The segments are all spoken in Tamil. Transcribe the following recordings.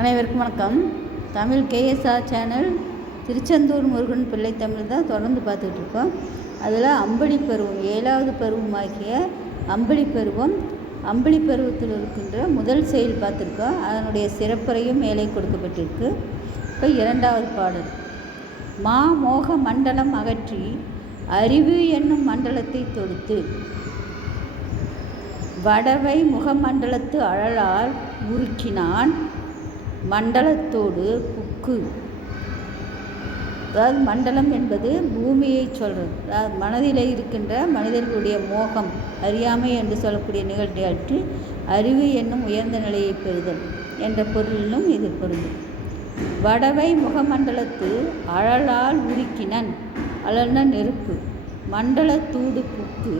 அனைவருக்கும் வணக்கம். தமிழ் கேஎஸ்ஆர் சேனல் திருச்செந்தூர் முருகன் பிள்ளை தமிழ் தான் தொடர்ந்து பார்த்துக்கிட்டு இருக்கோம். அதில் அம்பளி பருவம் 7வது பருவமாகிய அம்பளி பருவம், அம்பளி பருவத்தில் இருக்கின்ற முதல் செயல் பார்த்துருக்கோம். அதனுடைய சிறப்புரையும் மேலே கொடுக்கப்பட்டிருக்கு. இப்போ 2வது பாடல். மோக மண்டலம் அகற்றி அறிவு என்னும் மண்டலத்தை தொடுத்து வடவை முகமண்டலத்து அழலால் உருக்கினான் மண்டலத்தோடு புக்கு. அதாவது மண்டலம் என்பது பூமியை சொல்கிறது. அதாவது மனதில் இருக்கின்ற மனிதர்களுடைய மோகம், அறியாமை என்று சொல்லக்கூடிய நிகழ்ச்சி அற்று அறிவு என்னும் உயர்ந்த நிலையை பெறுதல் என்ற பொருளிலும் இது பொருந்தும். வடவை முகமண்டலத்து அழலால் உருக்கினன், அழல்ன நெருப்பு, மண்டலத்தூடு புக்கு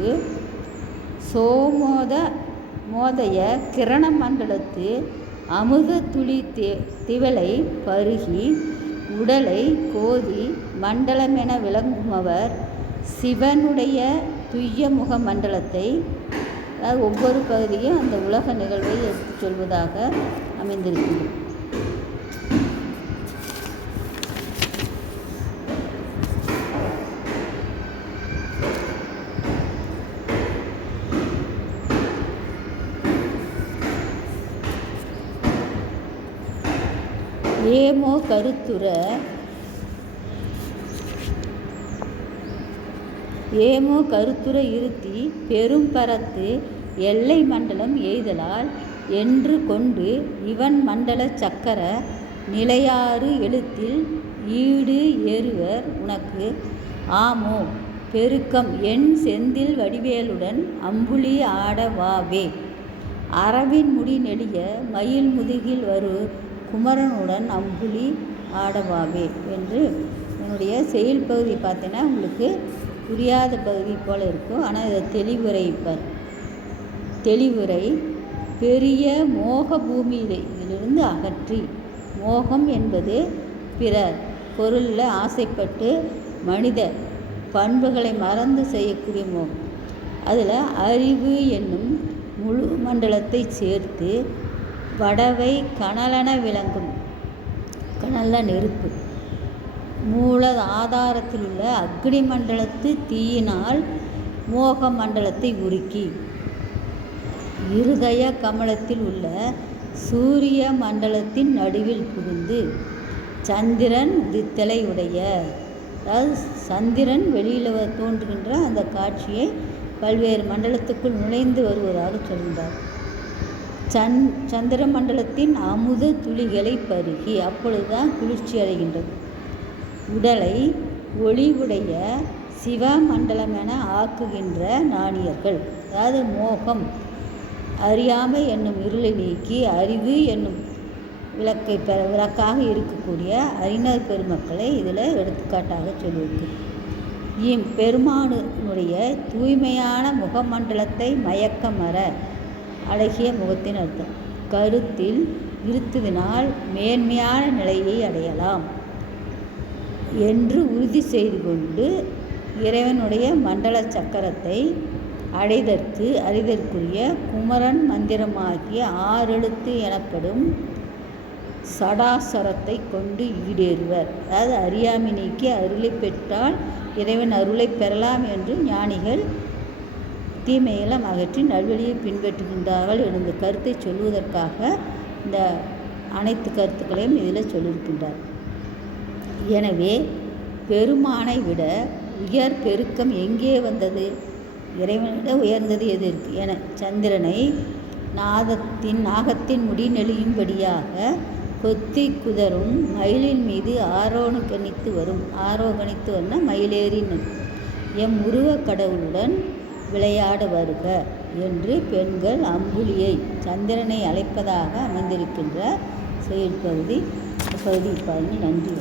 மோதைய கிரண மண்டலத்து அமுத துளி திவலை பருகி உடலை கோதி மண்டலமென விளங்குமவர் சிவனுடைய துய்ய முக மண்டலத்தை, அதாவது ஒவ்வொரு பகுதியும் அந்த உலக நிகழ்வை எடுத்துச் சொல்வதாக அமைந்திருக்கிறது. ஏமோ கருத்துர இருத்தி பெரும் பரத்து எல்லை மண்டலம் எய்தலால் என்று கொண்டு இவன் மண்டல சக்கர நிலையாறு எழுத்தில் ஈடு ஏறுவர் உனக்கு ஆமோ பெருக்கம் என் செந்தில் வடிவேலுடன் அம்புலி ஆட வாவே அரவின் முடி நெடிய மயில் முதுகில் வரு குமரனுடன் அம்புலி ஆடவாவே என்று என்னுடைய செயல் பகுதி பார்த்தீங்கன்னா உங்களுக்கு புரியாத பகுதி போல் இருக்கும். ஆனால் இதை தெளிவுரைப்பார். தெளிவுரை பெரிய மோக பூமியிலிருந்து அகற்றி, மோகம் என்பது பிறர் பொருளில் ஆசைப்பட்டு மனித பண்புகளை மறந்து செய்யக்கூடிய மோகம். அதில் அறிவு என்னும் முழு மண்டலத்தை சேர்த்து வடவை கனலென விளங்கும், கனல்ல நெருப்பு, மூல ஆதாரத்தில் உள்ள அக்னி மண்டலத்து தீயினால் மோக மண்டலத்தை உருக்கி இருதய கமலத்தில் உள்ள சூரிய மண்டலத்தின் நடுவில் புகுந்து சந்திரன் உதித்தலை உடைய, அதாவது சந்திரன் வெளியில் தோன்றுகின்ற அந்த காட்சியை பல்வேறு மண்டலத்துக்குள் நுழைந்து வருவதாக சொல்கின்றார். சந்திர மண்டலத்தின் அமுத துளிகளை பருகி, அப்பொழுதுதான் குளிர்ச்சி அடைகின்றது. உடலை ஒளிவுடைய சிவ மண்டலம் என ஆக்குகின்ற ஞானியர்கள், அதாவது மோகம் அறியாமை என்னும் இருளை நீக்கி அறிவு என்னும் விளக்காக இருக்கக்கூடிய அறிஞர் பெருமக்களை இதில் எடுத்துக்காட்டாக சொல்லியிருக்கு. பெருமானுடைய தூய்மையான முகமண்டலத்தை மயக்கமற, அழகிய முகத்தின் அர்த்தம், கருத்தில் இருத்ததினால் மேன்மையான நிலையை அடையலாம் என்று உறுதி செய்து கொண்டு இறைவனுடைய மண்டல சக்கரத்தை அறிதற்குரிய குமரன் மந்திரமாகிய 6 எழுத்து எனப்படும் சடாசரத்தை கொண்டு ஈடேறுவர். அதாவது அறியாமை நீக்கி அருளை பெற்றால் இறைவன் அருளை பெறலாம் என்று ஞானிகள் தீமையெல்லாம் அகற்றி நல்வழியை பின்பற்றுகின்றார்கள் என்ற கருத்தை சொல்வதற்காக இந்த அனைத்து கருத்துக்களையும் இதில் சொல்லியிருக்கின்றார். எனவே பெருமானை விட உயர் பெருக்கம் எங்கே வந்தது? இறைவனிட உயர்ந்தது எது இருக்கு என சந்திரனை நாகத்தின் முடி நெளியும்படியாக கொத்தி குதரும் மயிலின் மீது ஆரோகணித்து வரும்னா மயிலேறின் எம் உருவ கடவுளுடன் விளையாட வருக என்று பெண்கள் அம்புலியை சந்திரனை அழைப்பதாக அமைந்திருக்கின்ற செயல் பகுதி பாருங்கள். நன்றி.